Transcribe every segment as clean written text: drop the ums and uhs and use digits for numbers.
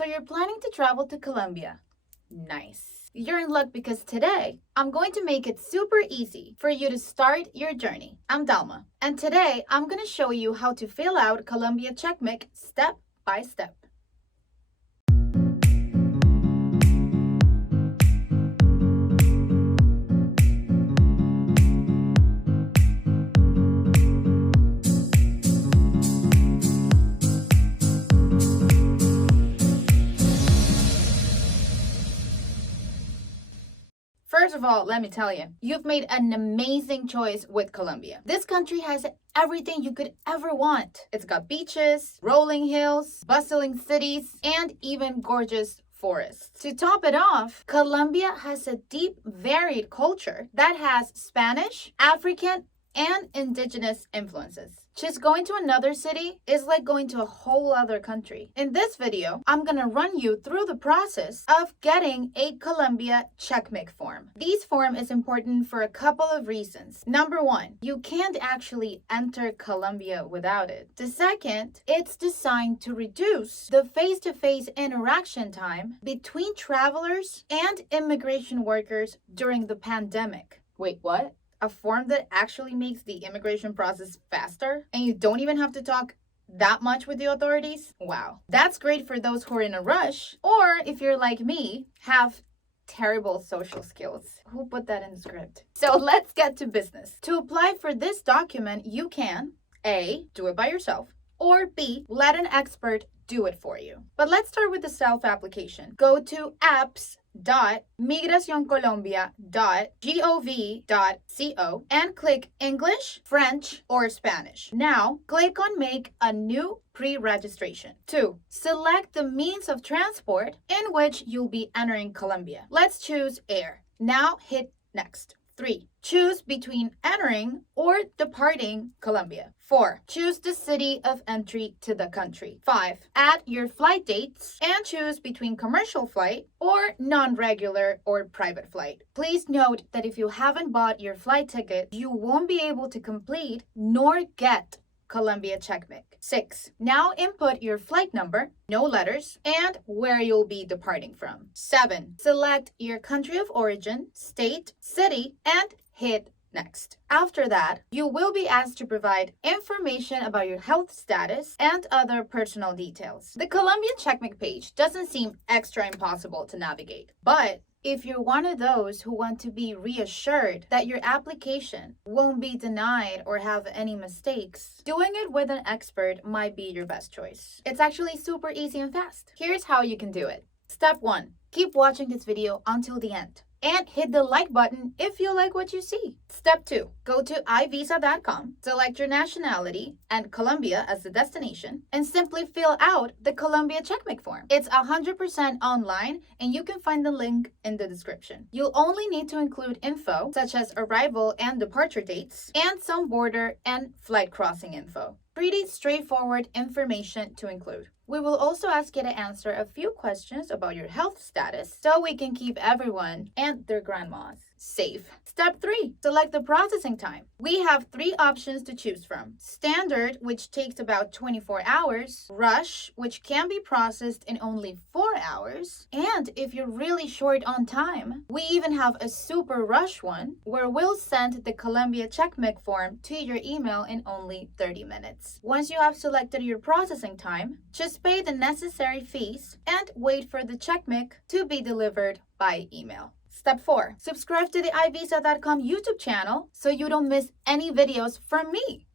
So you're planning to travel to Colombia. Nice. You're in luck because today, I'm going to make it super easy for you to start your journey. I'm Dalma, and today I'm going to show you how to fill out Colombia Check Mig step by step. First of all, let me tell you, you've made an amazing choice with Colombia. This country has everything you could ever want. It's got beaches, rolling hills, bustling cities, and even gorgeous forests. To top it off, Colombia has a deep, varied culture that has Spanish, African, and indigenous influences. Just going to another city is like going to a whole other country. In this video, I'm gonna run you through the process of getting a Colombia Check Mig form. This form is important for a couple of reasons. Number one, you can't actually enter Colombia without it. The second, it's designed to reduce the face-to-face interaction time between travelers and immigration workers during the pandemic. Wait, what? A form that actually makes the immigration process faster, and you don't even have to talk that much with the authorities? Wow. That's great for those who are in a rush, or if you're like me, have terrible social skills. Who put that in the script? So let's get to business. To apply for this document, you can A, do it by yourself, or B, let an expert do it for you. But let's start with the self-application. Go to apps.migracioncolombia.gov.co and click English, French, or Spanish. Now, click on Make a New Pre-Registration. 2. Select the means of transport in which you'll be entering Colombia. Let's choose air. Now hit Next. 3. Choose between entering or departing Colombia. 4. Choose the city of entry to the country. 5. Add your flight dates and choose between commercial flight or non-regular or private flight. Please note that if you haven't bought your flight ticket, you won't be able to complete nor get Colombia Check Mig. 6. Now input your flight number, no letters, and where you'll be departing from. 7. Select your country of origin, state, city, and hit Next. After that, you will be asked to provide information about your health status and other personal details. The Colombia Check Mig page doesn't seem extra impossible to navigate, but if you're one of those who want to be reassured that your application won't be denied or have any mistakes, doing it with an expert might be your best choice. It's actually super easy and fast. Here's how you can do it. Step 1. Keep watching this video until the end. And hit the like button if you like what you see. Step 2. Go to iVisa.com, select your nationality and Colombia as the destination, and simply fill out the Colombia Check Mig form. It's 100% online, and you can find the link in the description. You'll only need to include info such as arrival and departure dates, and some border and flight crossing info. Pretty straightforward information to include. We will also ask you to answer a few questions about your health status so we can keep everyone and their grandmas safe. Step 3. Select the processing time. We have 3 options to choose from. Standard, which takes about 24 hours. Rush, which can be processed in only 4 hours. And if you're really short on time, we even have a super rush one where we'll send the Colombia Check Mig form to your email in only 30 minutes. Once you have selected your processing time, just pay the necessary fees and wait for the Check Mig to be delivered by email. Step 4. Subscribe to the iVisa.com YouTube channel so you don't miss any videos from me.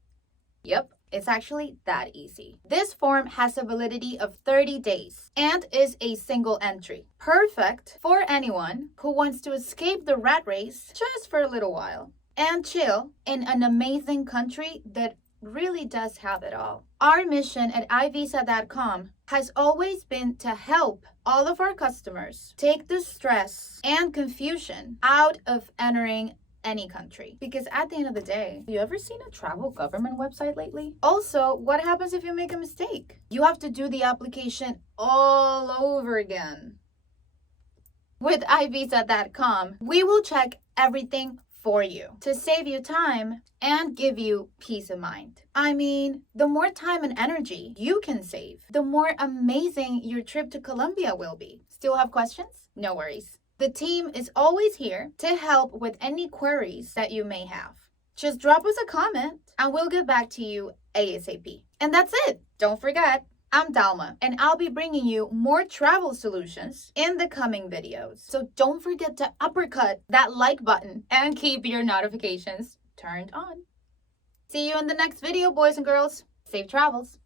Yep, it's actually that easy. This form has a validity of 30 days and is a single entry. Perfect for anyone who wants to escape the rat race just for a little while and chill in an amazing country that really does have it all. Our mission at iVisa.com has always been to help all of our customers take the stress and confusion out of entering any country. Because at the end of the day, have you ever seen a travel government website lately? Also, what happens if you make a mistake? You have to do the application all over again. With iVisa.com, we will check everything for you to save you time and give you peace of mind. I mean, the more time and energy you can save, the more amazing your trip to Colombia will be. Still have questions? No worries. The team is always here to help with any queries that you may have. Just drop us a comment and we'll get back to you ASAP. And that's it. Don't forget, I'm Dalma and I'll be bringing you more travel solutions in the coming videos. So don't forget to uppercut that like button and keep your notifications turned on. See you in the next video, boys and girls. Safe travels.